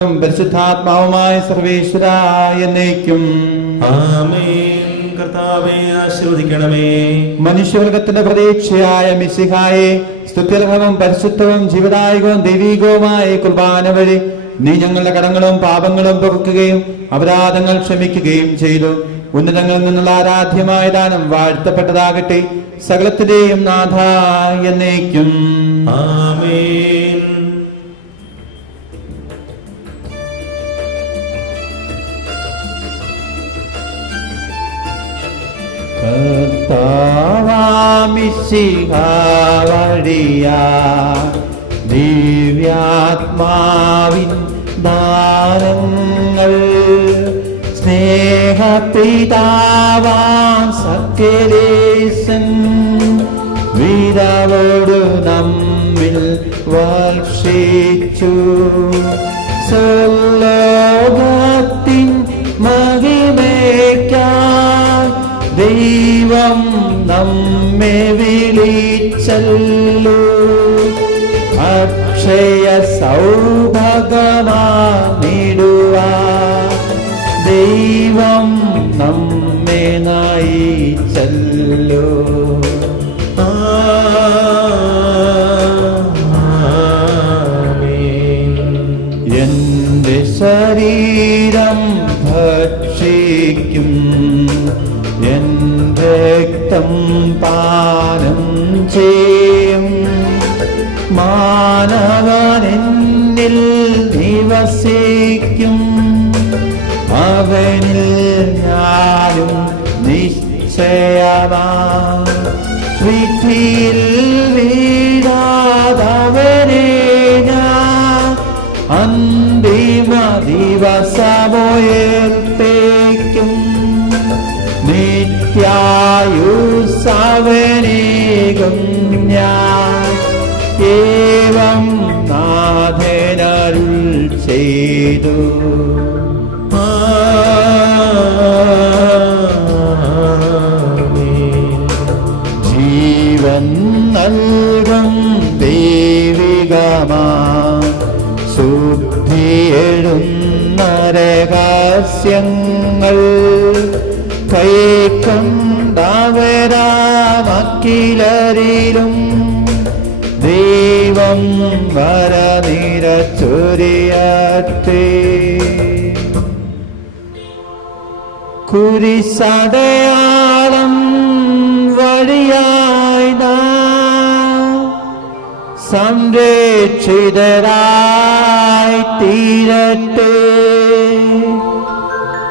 പരിശുദ്ധാത്മാവുമായ സർവേശ്വരായ എന്നേക്കും ആമേൻ. കർത്താവേ ആശീർവദിക്കണമേ. മനുഷ്യവർഗത്തിന്റെ പ്രതീക്ഷയായ മിശിഹായെ സ്തുത്യർഹവും പരിശുദ്ധവും ജീവദായകവും ദൈവീകവുമായ കുർബാന വഴി നീ ഞങ്ങളുടെ കടങ്ങളും പാപങ്ങളും പൊറുക്കുകയും അപരാധങ്ങൾ ക്ഷമിക്കുകയും ചെയ്തു. ഉന്നതങ്ങളിൽ നിന്നുള്ള ആരാധ്യമായ ദാനം വാഴ്ത്തപ്പെട്ടതാകട്ടെ. സകലത്തിന്റെയും നാഥ എന്നേക്കും ആമേൻ. കർത്താവാമിശിഹാവഴിയാ ദിവ്യാത്മാവിൻ ദാനങ്ങൾ സ്നേഹപിതാവാം സകലേശൻ വിരവോടു നമ്മിൽ വർഷിച്ചു. സ്വർലോകത്തിൻ മഹിമയ്ക്കായി ദൈവം നമ്മെ വിളിച്ചല്ലോ. അക്ഷയ സൗഭാഗ്യമായിടുവാൻ ദൈവം നമ്മെ നയിച്ചല്ലോ. എന്റെ ശരീരം ഭക്ഷിക്കും, എന്റെ രക്തം പാനം ചെയ്യും. മാനവൻ എന്നിൽ നിവസിക്കും, അവനിൽ ഞാനും നിശ്ചയമായി. വിധിയിൽ വീഴാതവനെ ഞാൻ അന്തിമ ദിവസമുയർത്തേക്കും. നിത്യായുസ്സവനേകും ഞാൻ ഏവം നാഥനരുൾ ചെയ്തു. ജീവൻ നൽകും ദൈവികമാ ശുദ്ധിയെഴുന്ന രഹസ്യങ്ങൾ കൈക്കൊണ്ടവരാമക്കിലരിലും ദൈവം വരനിരച്ചൊരിയട്ടെ. കുരിശടയാളം വഴിയായി നാം സംരക്ഷിതരായി തീരട്ടെ.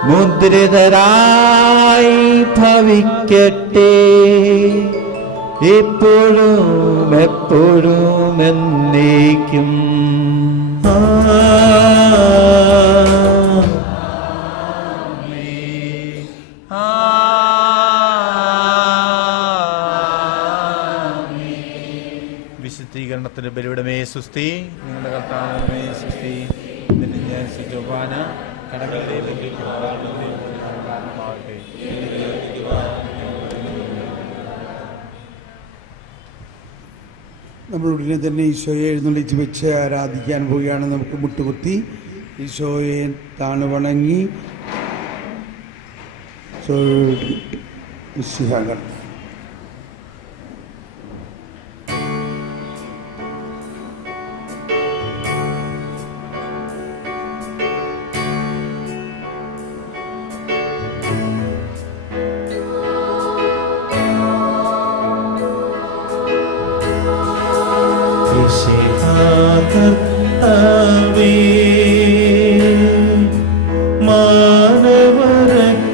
മുദ്രിതരായി ഭവിക്കട്ടെ, എപ്പോഴും എപ്പോഴും എന്നേക്കും. വിശുദ്ധീകരണത്തിന്റെ ബലിയുടെ സുസ്തി, നിങ്ങളുടെ കർത്താവേ സുസ്തി. നമ്മളുടനെ തന്നെ ഈശോയെ എഴുന്നള്ളിച്ച് വെച്ച് ആരാധിക്കാൻ പോവുകയാണ്. നമുക്ക് മുട്ടുകുത്തി ഈശോയെ താണു വണങ്ങി ഈശോയെ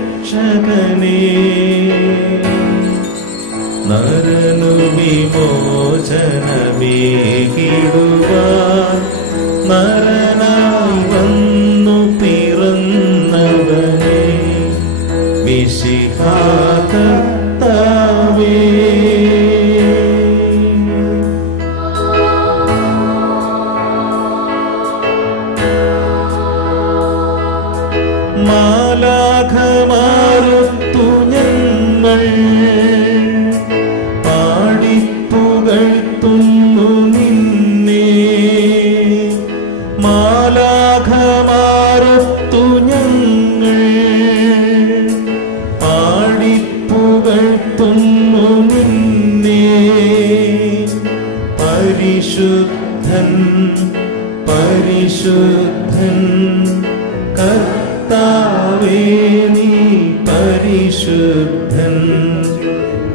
മാനവരക്ഷകനേ, നരനു വിമോചനമേകിടുവാൻ നരനായി വന്നു പിറന്നവനേ, മിശിഹാ കർത്താവേ. മാലാഖമാരുത്തു ഞങ്ങൾ പാടിപ്പുകഴ്ത്തുന്നു നിന്നെ. മാലാഖമാ പരിശുദ്ധൻ കർത്താവേ നീ പരിശുദ്ധൻ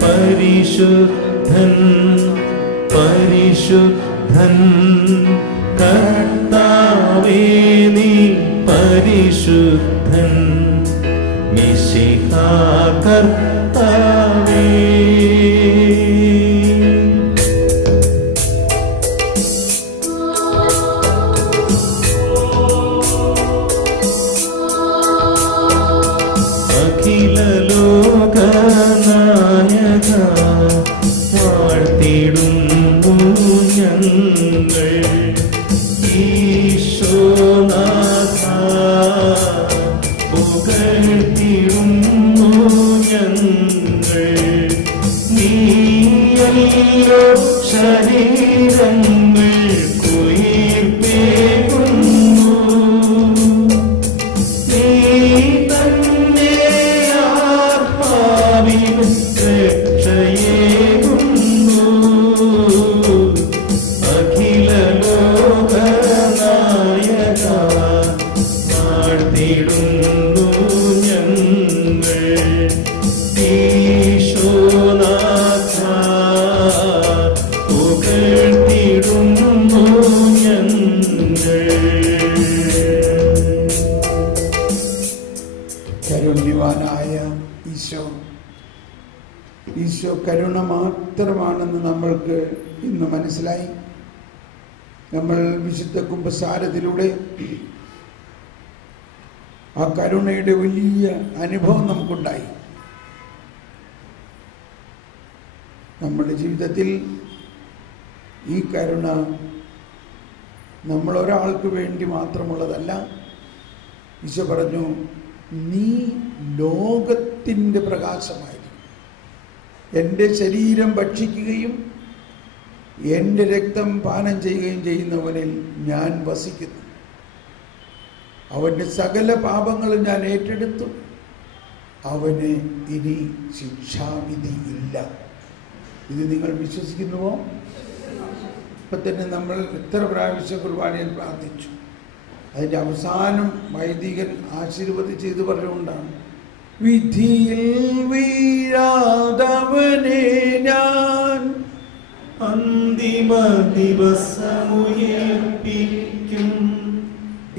പരിശുദ്ധൻ പരിശുദ്ധൻ കർത്താവേ നീ പരിശുദ്ധൻ മിശിഹാ കർത്താവേ. അഖില ലോകനായക വാഴ്ത്തിടുന്നു ഞങ്ങൾ ഈശോനാഥ പുകഴ്ത്തിടുന്നു ഞങ്ങൾ നീയല്ലോ ശരീരങ്ങൾ കുയിർപ്പേകുന്നു നീ തന്നെ ആത്മാവിന് രക്ഷയേകുന്നു അഖില ലോകനായക വാഴ്ത്തിടുന്നു ഞങ്ങൾ ഈശോനാഥ പുകഴ്ത്തിടുന്നു ഞങ്ങൾ. കരുണ്യവാനായ ഈശോ കരുണ മാത്രമാണെന്ന് നമ്മൾക്ക് ഇന്ന് മനസ്സിലായി. നമ്മൾ വിശുദ്ധ കുമ്പസാരത്തിലൂടെ ആ കരുണയുടെ വലിയ അനുഭവം നമുക്കുണ്ടായി. നമ്മുടെ ജീവിതത്തിൽ ഈ കരുണ നമ്മൾ ഒരാൾക്ക് വേണ്ടി മാത്രമുള്ളതല്ല. ഈശോ പറഞ്ഞു, നീ ലോകത്തിൻ്റെ പ്രകാശമായിരിക്കും. എൻ്റെ ശരീരം ഭക്ഷിക്കുകയും എൻ്റെ രക്തം പാനം ചെയ്യുകയും ചെയ്യുന്നവനിൽ ഞാൻ വസിക്കുന്നു. അവൻ്റെ സകല പാപങ്ങളും ഞാൻ ഏറ്റെടുത്തു. അവന് ഇനി ശിക്ഷാവിധി ഇല്ല. ഇത് നിങ്ങൾ വിശ്വസിക്കുന്നുവോ? ഇപ്പം തന്നെ നമ്മൾ എത്ര പ്രാവശ്യം കുർബാനയിൽ പ്രാർത്ഥിച്ചു. അതിൻ്റെ അവസാനം വൈദികൻ ആശീർവദിച്ച് ഇത് പറഞ്ഞുകൊണ്ടാണ്, വിധിയിൽ വീഴാതവനെ ഞാൻ അന്തിമ ദിവസമുയർപ്പിക്കും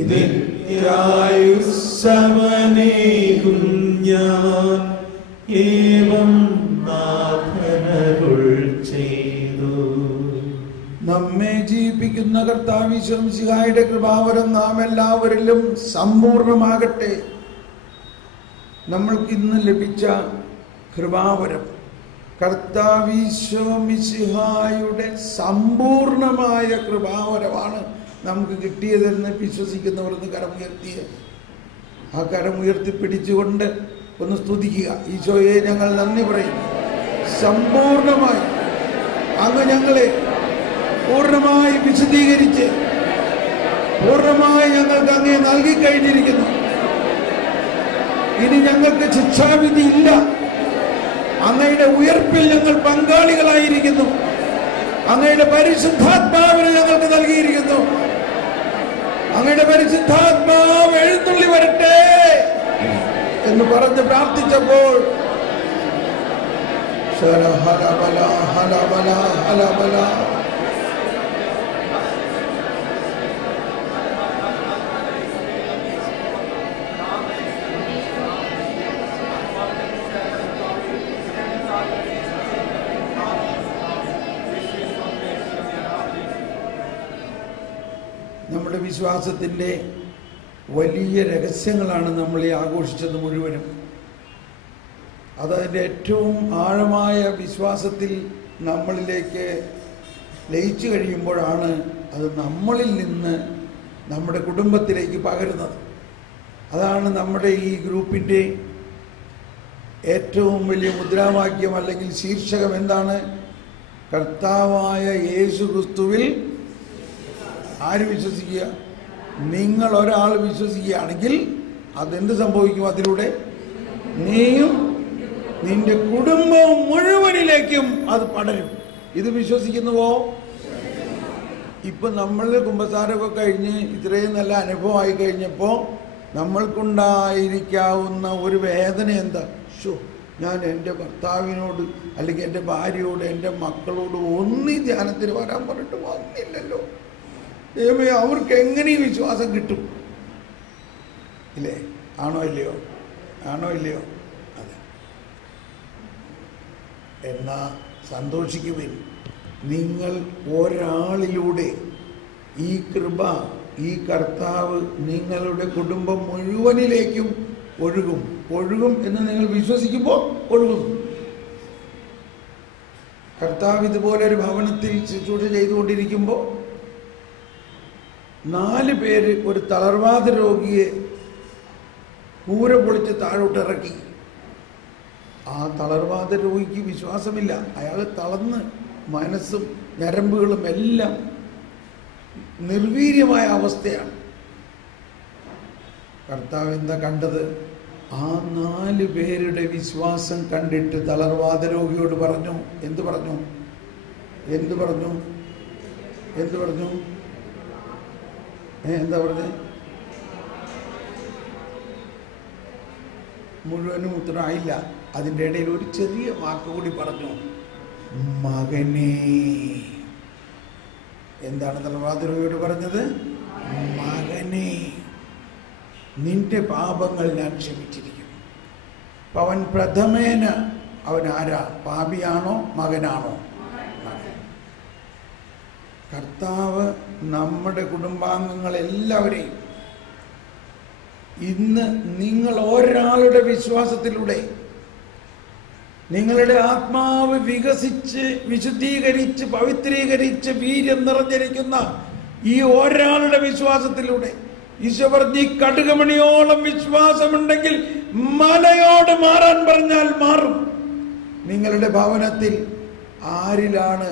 നിത്യായുസ്സവനേകും ഞാൻ ഏവം നാഥനരുൾ ചെയ്തു. നമ്മെ ജീവിപ്പിക്കുന്ന കർത്താവ് ഈശോ മിശിഹായുടെ കൃപാവരം നാം എല്ലാവരിലും സമ്പൂർണ്ണമാകട്ടെ. നമ്മൾക്ക് ഇന്ന് ലഭിച്ച കൃപാവരം കർത്താവ് ഈശോ മിശിഹായുടെ സമ്പൂർണമായ കൃപാവരമാണ് നമുക്ക് കിട്ടിയതെന്ന് വിശ്വസിക്കുന്നവർക്ക് കരമുയർത്തിയ ആ കരമുയർത്തിപ്പിടിച്ചുകൊണ്ട് ഒന്ന് സ്തുതിക്കുക. ഈശോയെ ഞങ്ങൾ നന്ദി പറയുന്നു. സമ്പൂർണമായി അങ്ങ് ഞങ്ങളെ പൂർണ്ണമായി വിശദീകരിച്ച് പൂർണ്ണമായി ഞങ്ങൾക്ക് അങ്ങേ നൽകിക്കഴിഞ്ഞിരിക്കുന്നു. ഇനി ഞങ്ങൾക്ക് ശിക്ഷാവിധി ഇല്ല. അങ്ങയുടെ ഉയർപ്പിൽ ഞങ്ങൾ പങ്കാളികളായിരിക്കുന്നു. അങ്ങയുടെ പരിശുദ്ധാത്മാവിനെ ഞങ്ങൾക്ക് നൽകിയിരിക്കുന്നു. അങ്ങയുടെ പരിശുദ്ധാത്മാവ് എഴുന്നള്ളി വരട്ടെ എന്ന് പറഞ്ഞ് പ്രാർത്ഥിച്ചപ്പോൾ നമ്മുടെ വിശ്വാസത്തിൻ്റെ വലിയ രഹസ്യങ്ങളാണ് നമ്മൾ ഈ ആഘോഷിച്ചത് മുഴുവനും. അതതിൻ്റെ ഏറ്റവും ആഴമായ വിശ്വാസത്തിൽ നമ്മളിലേക്ക് ലയിച്ചു കഴിയുമ്പോഴാണ് അത് നമ്മളിൽ നിന്ന് നമ്മുടെ കുടുംബത്തിലേക്ക് പകരുന്നത്. അതാണ് നമ്മുടെ ഈ ഗ്രൂപ്പിൻ്റെ ഏറ്റവും വലിയ മുദ്രാവാക്യം അല്ലെങ്കിൽ ശീർഷകം. എന്താണ്? കർത്താവായ യേശു ക്രിസ്തുവിൽ ആര് വിശ്വസിക്കുക? നിങ്ങൾ ഒരാൾ വിശ്വസിക്കുകയാണെങ്കിൽ അതെന്ത് സംഭവിക്കും? അതിലൂടെ നീയും നിന്റെ കുടുംബവും മുഴുവനിലേക്കും അത് പടരും. ഇത് വിശ്വസിക്കുന്നുവോ? ഇപ്പം നമ്മൾ കുമ്പസാരമൊക്കെ കഴിഞ്ഞ് ഇത്രയും നല്ല അനുഭവമായി കഴിഞ്ഞപ്പോൾ നമ്മൾക്കുണ്ടായിരിക്കാവുന്ന ഒരു വേദന എന്താ? ഞാൻ എൻ്റെ ഭർത്താവിനോട് അല്ലെങ്കിൽ എൻ്റെ ഭാര്യയോട് എൻ്റെ മക്കളോട് ഒന്നീ ധ്യാനത്തിന് വരാൻ പറഞ്ഞിട്ട് വന്നില്ലല്ലോ. ദൈവമേ, അവർക്ക് എങ്ങനെ ഈ വിശ്വാസം കിട്ടും? ഇല്ലേ? ആണോ ഇല്ലയോ? ആണോ ഇല്ലയോ? അതെ. എന്നാ സന്തോഷിക്കുവിൻ, നിങ്ങൾ ഒരാളിലൂടെ ഈ കൃപ, ഈ കർത്താവ് നിങ്ങളുടെ കുടുംബം മുഴുവനിലേക്കും ഒഴുകും. ഒഴുകും എന്ന് നിങ്ങൾ വിശ്വസിക്കുമ്പോൾ ഒഴുകും. കർത്താവ് ഇതുപോലെ ഒരു ഭവനത്തിൽ ശുശ്രൂഷ ചെയ്തുകൊണ്ടിരിക്കുമ്പോൾ 4 പേര് ഒരു തളർവാദ രോഗിയെ കൂര പൊളിച്ച് താഴോട്ട് ഇറക്കി. ആ തളർവാദ രോഗിക്ക് വിശ്വാസമില്ല. അയാൾ തളർന്ന് മനസ്സും ഞരമ്പുകളും എല്ലാം നിർവീര്യമായ അവസ്ഥയാണ്. കർത്താവ് എന്താ കണ്ടത്? ആ 4 പേരുടെ വിശ്വാസം കണ്ടിട്ട് തളർവാദ രോഗിയോട് പറഞ്ഞു. എന്ത് പറഞ്ഞു? എന്ത് പറഞ്ഞു? എന്ത് പറഞ്ഞു? എന്താ പറഞ്ഞേ? മുഴുവനും ഉത്തരമായില്ല. അതിൻ്റെ ഇടയിൽ ഒരു ചെറിയ വാക്ക് കൂടി പറഞ്ഞു, മകനേ. എന്താണ് തളർവാദ രോഗിയോട് പറഞ്ഞത്? മകനേ, നിന്റെ പാപങ്ങൾ ഞാൻ ക്ഷമിച്ചിരിക്കുന്നു. അപ്പം അവൻ പ്രഥമേന, അവൻ ആരാ? പാപിയാണോ മകനാണോ? കർത്താവ് നമ്മുടെ കുടുംബാംഗങ്ങളെല്ലാവരെയും ഇന്ന് നിങ്ങൾ ഒരാളുടെ വിശ്വാസത്തിലൂടെ നിങ്ങളുടെ ആത്മാവ് വികസിച്ച് വിശുദ്ധീകരിച്ച് പവിത്രീകരിച്ച് വീര്യം നിറഞ്ഞിരിക്കുന്ന ഈ ഒരാളുടെ വിശ്വാസത്തിലൂടെ ഈശോ പറഞ്ഞ്, ഈ കടുകമണിയോളം വിശ്വാസമുണ്ടെങ്കിൽ മലയോട് മാറാൻ പറഞ്ഞാൽ മാറും. നിങ്ങളുടെ ഭവനത്തിൽ ആരിലാണ്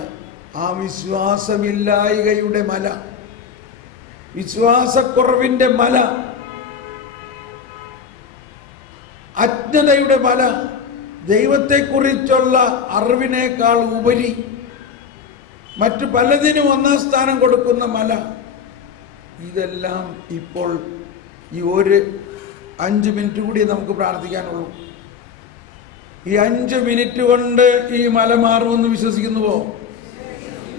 ആ വിശ്വാസമില്ലായ്കയുടെ മല, വിശ്വാസക്കുറവിന്റെ മല, അജ്ഞതയുടെ മല, ദൈവത്തെക്കുറിച്ചുള്ള അറിവിനേക്കാൾ ഉപരി മറ്റു പലതിനും 1ാം സ്ഥാനം കൊടുക്കുന്ന മല? ഇതെല്ലാം ഇപ്പോൾ ഈ ഒരു 5 മിനിറ്റ് കൂടി നമുക്ക് പ്രാർത്ഥിക്കാനുള്ളൂ. ഈ 5 മിനിറ്റ് കൊണ്ട് ഈ മല മാറുമെന്ന് വിശ്വസിക്കുന്നുവോ?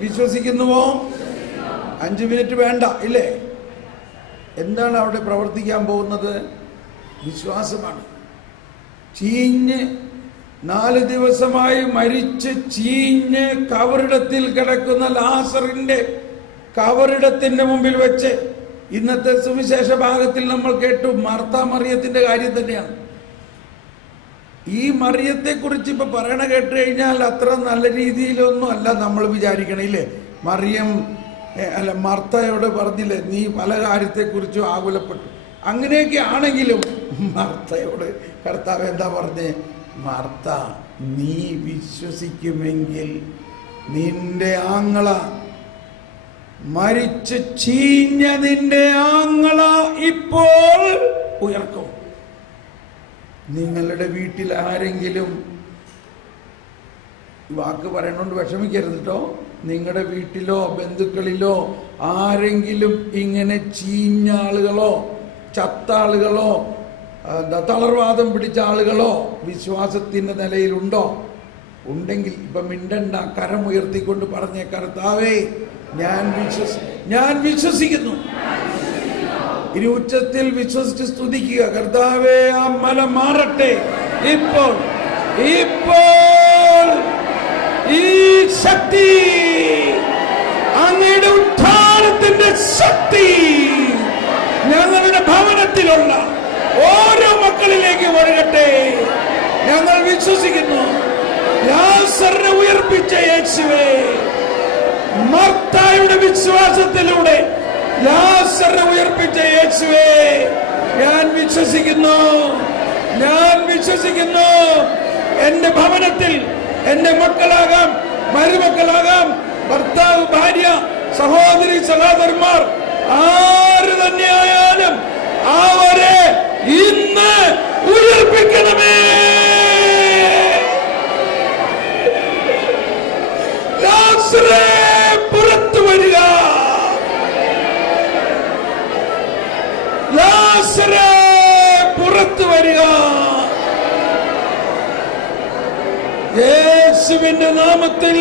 വിശ്വസിക്കുന്നുവോ? 5 മിനിറ്റ് വേണ്ട, ഇല്ലേ? എന്താണ് അവിടെ പ്രവർത്തിക്കാൻ പോകുന്നത്? വിശ്വാസമാണ്. ചീഞ്ഞ് 4 ദിവസമായി മരിച്ച് ചീഞ്ഞ് കവറിടത്തിൽ കിടക്കുന്ന ലാസറിന്റെ കവറിടത്തിന്റെ മുമ്പിൽ വെച്ച് ഇന്നത്തെ സുവിശേഷ ഭാഗത്തിൽ നമ്മൾ കേട്ടു മാർത്ത മറിയത്തിന്റെ കാര്യം തന്നെയാണ്. ഈ മറിയത്തെ കുറിച്ച് ഇപ്പൊ പറയണ കേട്ട് കഴിഞ്ഞാൽ അത്ര നല്ല രീതിയിലൊന്നും അല്ല നമ്മൾ വിചാരിക്കണില്ലേ. മറിയം അല്ല മാർത്തയോട് പറഞ്ഞില്ലേ, നീ പല കാര്യത്തെക്കുറിച്ചും ആകുലപ്പെട്ടു. അങ്ങനെയൊക്കെ ആണെങ്കിലും മാർത്തയോട് കർത്താവ് എന്താ പറഞ്ഞേ? മാർത്ത, നീ വിശ്വസിക്കുമെങ്കിൽ നിന്റെ ആങ്ങള, മരിച്ച് ചീഞ്ഞ നിന്റെ ആങ്ങള ഇപ്പോൾ ഉയർക്കും. നിങ്ങളുടെ വീട്ടിൽ ആരെങ്കിലും, വാക്ക് പറയണോണ്ട് വിഷമിക്കരുത് കേട്ടോ, നിങ്ങളുടെ വീട്ടിലോ ബന്ധുക്കളിലോ ആരെങ്കിലും ഇങ്ങനെ ചീഞ്ഞ ആളുകളോ ചത്ത ആളുകളോ തളർവാദം പിടിച്ച ആളുകളോ വിശ്വാസത്തിന്റെ നിലയിലുണ്ടോ? ഉണ്ടെങ്കിൽ ഇപ്പൊ മിണ്ടണ്ട, കരമുയർത്തിക്കൊണ്ട് പറഞ്ഞേ, കർത്താവേ ഞാൻ വിശ്വസിക്കുന്നു. ഇനി ഉച്ചത്തിൽ വിശ്വസിച്ച് സ്തുതിക്കുക, കർത്താവേ ആ മല മാറട്ടെ ഇപ്പോൾ. ഈ ശക്തി, അങ്ങയുടെ ഉത്ഥാനത്തിന്റെ ശക്തി ഞങ്ങളുടെ ഭവനത്തിലുള്ള ഓരോ മക്കളിലേക്ക് ഒഴുകട്ടെ. ഞങ്ങൾ വിശ്വസിക്കുന്നു. ലാസറിനെ ഉയർപ്പിച്ച യേശുവേ, മാർത്തായുടെ വിശ്വാസത്തിലൂടെ ലാസറിനെ ഉയർപ്പിച്ച യേശുവേ, ഞാൻ വിശ്വസിക്കുന്നു. എന്റെ ഭവനത്തിൽ എന്റെ മക്കളാകാം, മരുമക്കളാകാം, ഭർത്താവ്, ഭാര്യ, സഹോദരി, സഹോദരന്മാർ ആര് തന്നെയായാലും അവരെ ഇന്ന് ഉയർപ്പിക്കണമേ. ലാസറേ പുറത്തു വരിക, ലാസറേ പുറത്തു വരിക. യേശുവിന്റെ നാമത്തിൽ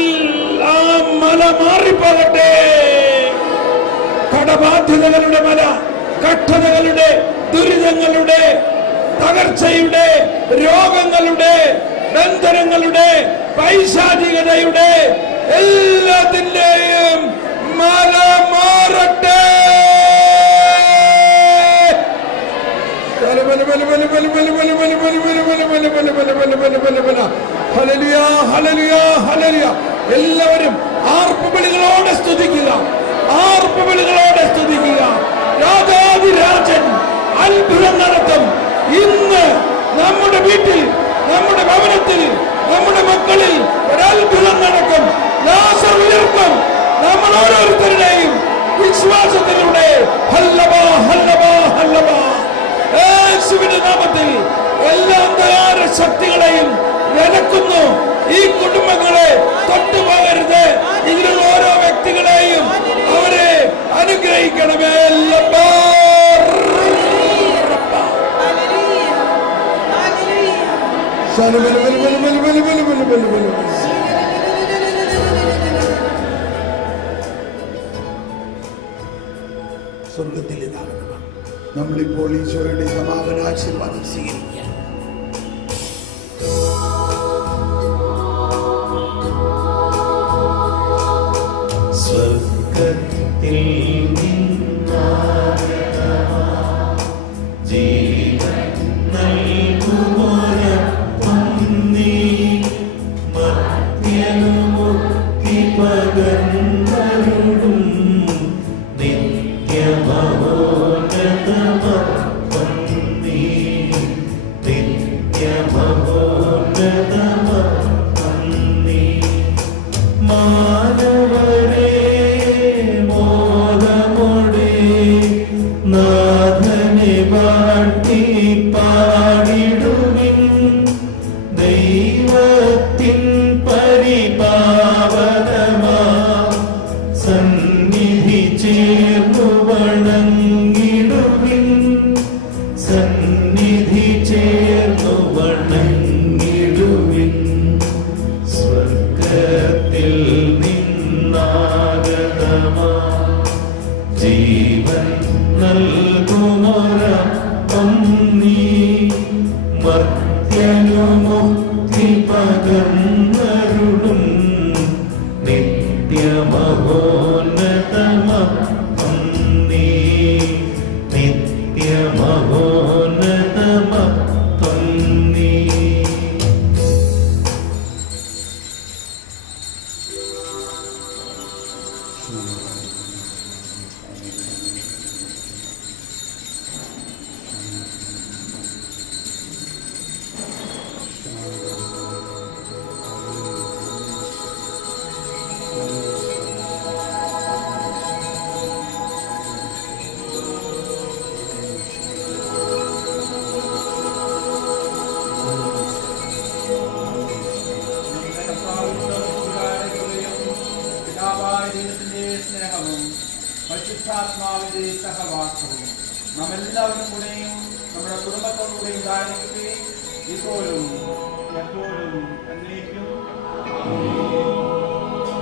ആ മല മാറിപ്പോകട്ടെ. കടബാധ്യതകളുടെ മല, കഷ്ടതകളുടെ, ദുരിതങ്ങളുടെ, തകർച്ചയുടെ, രോഗങ്ങളുടെ, ബന്ധനങ്ങളുടെ, പൈശാചികതയുടെ എല്ലാത്തിന്റെയും മല മാറട്ടെ. എല്ലാവരും ആർപ്പുവിളികളോടെ സ്തുതിക്കുക, ആർപ്പുവിളികളോടെ സ്തുതിക്കുക. രാജാതിരാജൻ അത്ഭുതം നടത്തും. ഇന്ന് നമ്മുടെ വീട്ടിൽ, നമ്മുടെ ഭവനത്തിൽ, നമ്മുടെ മക്കളിൽ ഒരത്ഭുതം നടക്കും. ലാസർ ഉയർക്കും. നമ്മൾ ഓരോരുത്തരുടെയും വിശ്വാസത്തിലൂടെ ഹല്ലബാ ഹല്ലബാ ഹല്ലബാ. യേശുവിന്റെ നാമത്തിൽ എല്ലാ അന്ധകാര ശക്തികളെയും വിലക്കുന്നു. ഈ കുടുംബങ്ങളെ തൊട്ടുപോകരുത്. ഇതിലുള്ള ഓരോ വ്യക്തികളെയും അവരെ അനുഗ്രഹിക്കണമേ. സ്വർഗത്തിൽ ഇതാണ് നമ്മളിപ്പോൾ ഈശോയുടെ സമാപന ആശീർവാദം സ്വീകരിക്കുക. സ്വർഗത്തിൽ ജീവൻ നൽകുമോരപ്പം നീ മർത്യനുമുക്തി പകർന്നരുളും നിത്യമഹോന്നതമപ്പം നീ നിത്യമഹോന്നതമപ്പം നീ മാനവരെ മോദമോടെ നാഥനെ വാഴ്ത്തി പാടിടുവിൻ ദൈവത്തിൻ പരിപാവനമാ സന്നിധി ചേർന്നു വണങ്ങിടുവിൻ സന്നിധി ചേർന്നു വണങ്ങിടുവിൻ സ്വർഗത്തിൽ നിന്നാഗതമാ ജീവൻ നൽകുമോരപ്പം നീ മർത്യനുമുക്തി പകർന്നരുളും നിത്യമഹോന്നതമപ്പം നീ നിത്യമഹോന്നതമപ്പം നീ. പരിശുദ്ധാത്മാവിന്റെ സഹവാസവും നമ്മെല്ലാവരും കൂടെയും നമ്മുടെ കുടുംബത്തോടുകൂടെയും ഉണ്ടായിരിക്കട്ടെ ഇപ്പോഴും എപ്പോഴും എന്നേക്കും.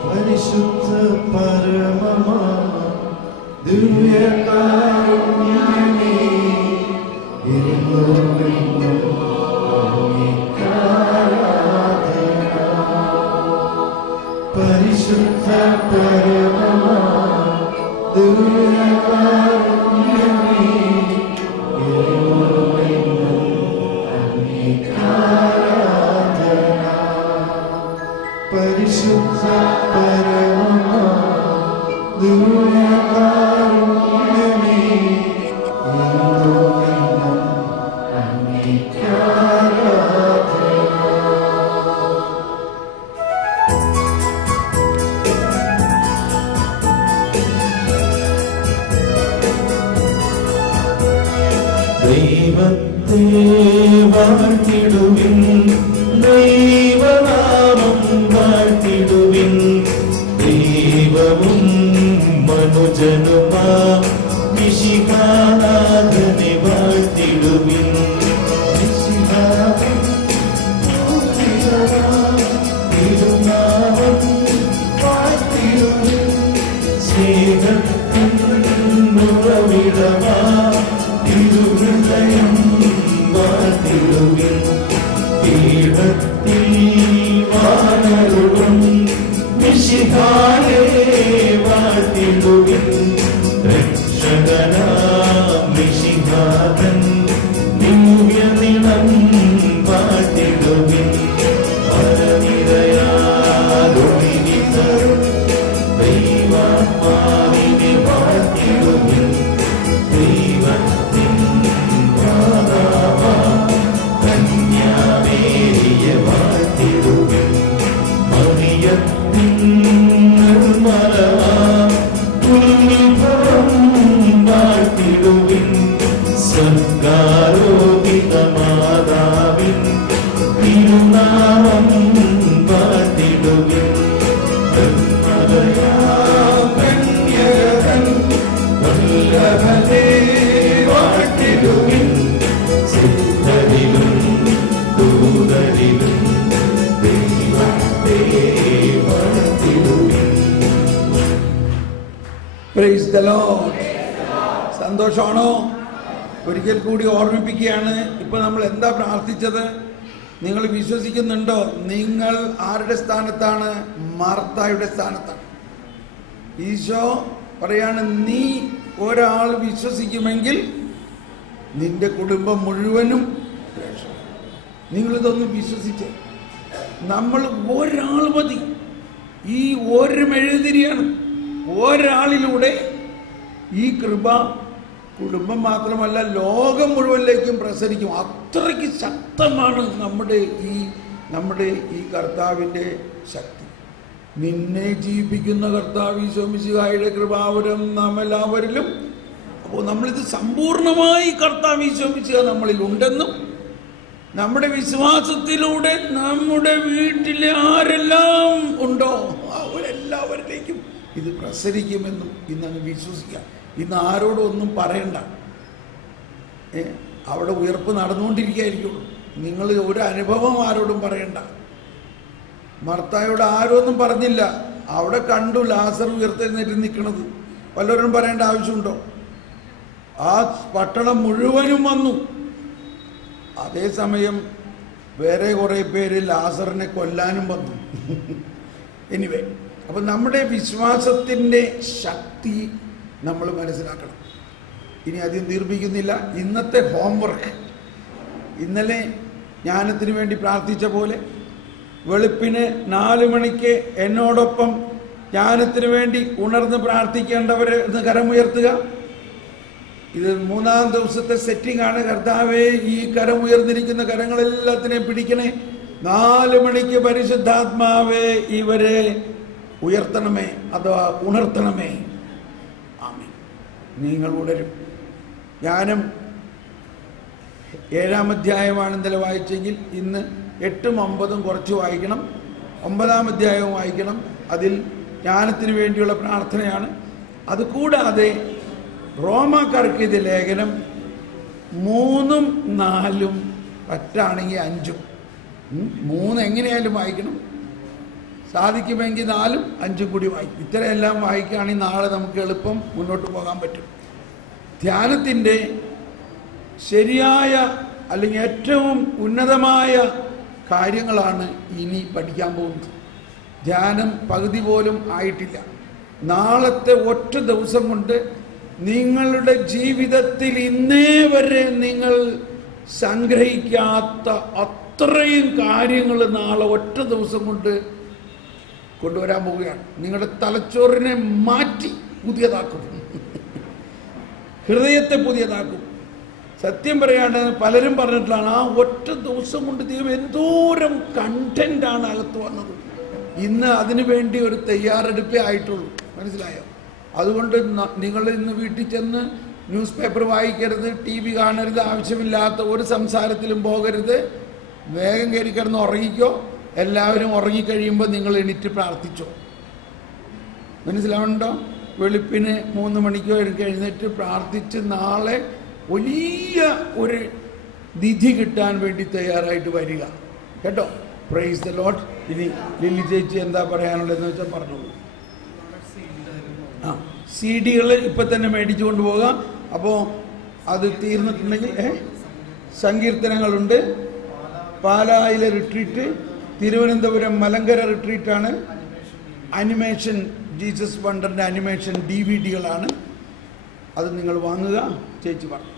പരിശുദ്ധ പരമമാ ദിവ്യകാരുണ്യമേ ഇരുന്നോരെന്നും അങ്ങേക്കാരാധന. പരിശുദ്ധ പരമമാ ദിവ്യകാരുണ്യമേ ഇരുന്നോരെന്നും അങ്ങേക്കാരാധന. പരിശുദ്ധ പരമമാ ദിവ്യകാരുണ്യമേ ഇരുന്നോരെന്നും അങ്ങേക്കാരാധന. ദൈവത്തെ വാഴ്ത്തിടുവിൻ ദൈവനാമം വാഴ്ത്തിടുവിൻ ദൈവവും മനുജനുമാ മിശിഹാനാഥനെ സ്വർഗാരോപിതമാതാവിൻ തിരുനാമം പാടിടുവിൻ. കന്യകൻ വല്ലഭനെ വാഴ്ത്തിടുവിൻ. സിദ്ധരിലും ദൂതരിലും ദൈവത്തെ വാഴ്ത്തിടുവിൻ. Praise the lord. സന്തോഷമാണോ? ഒരിക്കൽ കൂടി ഓർമ്മിപ്പിക്കുകയാണ്. ഇപ്പൊ നമ്മൾ എന്താ പ്രാർത്ഥിച്ചത്? നിങ്ങൾ വിശ്വസിക്കുന്നുണ്ടോ? നിങ്ങൾ ആരുടെ സ്ഥാനത്താണ്? മാർത്തായുടെ സ്ഥാനത്താണ്. ഈശോ പറയാണ്, നീ ഒരാൾ വിശ്വസിക്കുമെങ്കിൽ നിന്റെ കുടുംബം മുഴുവനും. നിങ്ങളിതൊന്ന് വിശ്വസിച്ചേ. നമ്മൾ ഒരാൾ മതി. ഈ ഒരു മെഴുതിരിയാണ്. ഒരാളിലൂടെ ഈ കൃപ കുടുംബം മാത്രമല്ല ലോകം മുഴുവനിലേക്കും പ്രസരിക്കും. അത്രയ്ക്ക് ശക്തമാണ് നമ്മുടെ ഈ കർത്താവിൻ്റെ ശക്തി. നിന്നെ ജീവിപ്പിക്കുന്ന കർത്താവ് ഈശോ മിശിഹായുടെ കൃപാവരം നാം എല്ലാവരിലും. അപ്പോൾ നമ്മളിത് സമ്പൂർണമായി കർത്താവ് ഈശോ മിശിഹ നമ്മളിൽ ഉണ്ടെന്നും നമ്മുടെ വിശ്വാസത്തിലൂടെ നമ്മുടെ വീട്ടിലെ ആരെല്ലാം ഉണ്ടോ അവരെല്ലാവരിലേക്കും ഇത് പ്രസരിക്കുമെന്നും ഇന്നങ്ങ് വിശ്വസിക്കാം. ഇന്ന് ആരോടും ഒന്നും പറയണ്ട. അവിടെ ഉയർപ്പ് നടന്നുകൊണ്ടിരിക്കുകയായിരിക്കുള്ളൂ. നിങ്ങൾ ഒരു അനുഭവം ആരോടും പറയണ്ട. മർത്തായോട് ആരും ഒന്നും പറഞ്ഞില്ല. അവിടെ കണ്ടു ലാസർ ഉയർത്തെഴുന്നേറ്റ് നിൽക്കുന്നത്. വല്ലവരും പറയേണ്ട ആവശ്യമുണ്ടോ? ആ പട്ടണം മുഴുവനും വന്നു. അതേസമയം വേറെ കുറേ പേര് ലാസറിനെ കൊല്ലാനും വന്നു. എനിവേ, അപ്പം നമ്മുടെ വിശ്വാസത്തിൻ്റെ ശക്തി നമ്മൾ മനസ്സിലാക്കണം. ഇനി അധികം ദീർഘിക്കുന്നില്ല. ഇന്നത്തെ ഹോംവർക്ക്, ഇന്നലെ ജ്ഞാനത്തിന് വേണ്ടി പ്രാർത്ഥിച്ച പോലെ വെളുപ്പിന് 4 മണിക്ക് എന്നോടൊപ്പം ജ്ഞാനത്തിന് വേണ്ടി ഉണർന്ന് പ്രാർത്ഥിക്കേണ്ടവർ എന്ന് കരമുയർത്തുക. ഇത് 3-ാം ദിവസത്തെ സെറ്റിംഗ് ആണ്. കർത്താവേ, ഈ കരമുയർന്നിരിക്കുന്ന കരങ്ങളെല്ലാത്തിനെയും പിടിക്കണേ. 4 മണിക്ക് പരിശുദ്ധാത്മാവേ ഇവരെ ഉയർത്തണമേ, അഥവാ ഉണർത്തണമേ. ആമേൻ. നിങ്ങൾ ഉണരും. ജ്ഞാനം 7-ാം അധ്യായമാണ് ഇന്നലെ വായിച്ചെങ്കിൽ ഇന്ന് 8ഉം 9ഉം കുറച്ച് വായിക്കണം. 9-ാം അധ്യായവും വായിക്കണം. അതിൽ ജ്ഞാനത്തിന് വേണ്ടിയുള്ള പ്രാർത്ഥനയാണ്. അതുകൂടാതെ റോമാക്കാർക്ക് ഇത് ലേഖനം 3ഉം 4ഉം പറ്റാണെങ്കിൽ 5ഉം 3 എങ്ങനെയായാലും വായിക്കണം. സാധിക്കുമെങ്കിൽ 4ഉം 5ഉം കൂടി വായിക്കും. ഇത്രയെല്ലാം വായിക്കുകയാണെങ്കിൽ നാളെ നമുക്ക് എളുപ്പം മുന്നോട്ട് പോകാൻ പറ്റും. ധ്യാനത്തിൻ്റെ ശരിയായ അല്ലെങ്കിൽ ഏറ്റവും ഉന്നതമായ കാര്യങ്ങളാണ് ഇനി പഠിക്കാൻ പോകുന്നത്. ധ്യാനം പകുതി പോലും ആയിട്ടില്ല. നാളത്തെ ഒറ്റ ദിവസം കൊണ്ട് നിങ്ങളുടെ ജീവിതത്തിൽ ഇന്നേ വരെ നിങ്ങൾ സംഗ്രഹിക്കാത്ത അത്രയും കാര്യങ്ങൾ നാളെ ഒറ്റ ദിവസം കൊണ്ട് കൊണ്ടുവരാൻ പോവുകയാണ്. നിങ്ങളുടെ തലച്ചോറിനെ മാറ്റി പുതിയതാക്കും, ഹൃദയത്തെ പുതിയതാക്കും. സത്യം പറയാണ്, പലരും പറഞ്ഞിട്ടുള്ളതാണ്, ആ ഒറ്റ ദിവസം കൊണ്ട് ദൈവം എന്തോരം കണ്ടന്റാണ് അകത്ത് വന്നത്. ഇന്ന് അതിനു വേണ്ടി ഒരു തയ്യാറെടുപ്പേ ആയിട്ടുള്ളൂ. മനസ്സിലായോ? അതുകൊണ്ട് നിങ്ങൾ ഇന്ന് വീട്ടിൽ ചെന്ന് ന്യൂസ് പേപ്പർ വായിക്കരുത്, TV കാണരുത്, ആവശ്യമില്ലാത്ത ഒരു സംസാരത്തിലും പോകരുത്. വേഗം കയറി കിടന്ന് ഉറങ്ങിക്കോ. എല്ലാവരും ഉറങ്ങിക്കഴിയുമ്പോൾ നിങ്ങൾ എണീറ്റ് പ്രാർത്ഥിച്ചോ. മനസ്സിലാവുന്നുണ്ടോ? വെളുപ്പിന് 3 മണിക്കോ എഴുന്നേറ്റ് പ്രാർത്ഥിച്ച് നാളെ വലിയ ഒരു നിധി കിട്ടാൻ വേണ്ടി തയ്യാറായിട്ട് വരിക കേട്ടോ. Praise the Lord. ഇനി ലില്ലി ചേച്ചി എന്താ പറയാനുള്ളതെന്ന് വെച്ചാൽ പറഞ്ഞോളൂ. CD-കൾ ഇപ്പം തന്നെ മേടിച്ചു കൊണ്ടുപോകുക. അപ്പോൾ അത് തീർന്നിട്ടുണ്ടെങ്കിൽ സങ്കീർത്തനങ്ങളുണ്ട്. പാലായിലെ റിട്രീറ്റ്, തിരുവനന്തപുരം മലങ്കര റിട്രീറ്റാണ്. അനിമേഷൻ, ജീസസ് വണ്ടറിൻ്റെ അനിമേഷൻ DVD-കളാണ്. അത് നിങ്ങൾ വാങ്ങുക. ചേച്ചി പറഞ്ഞു.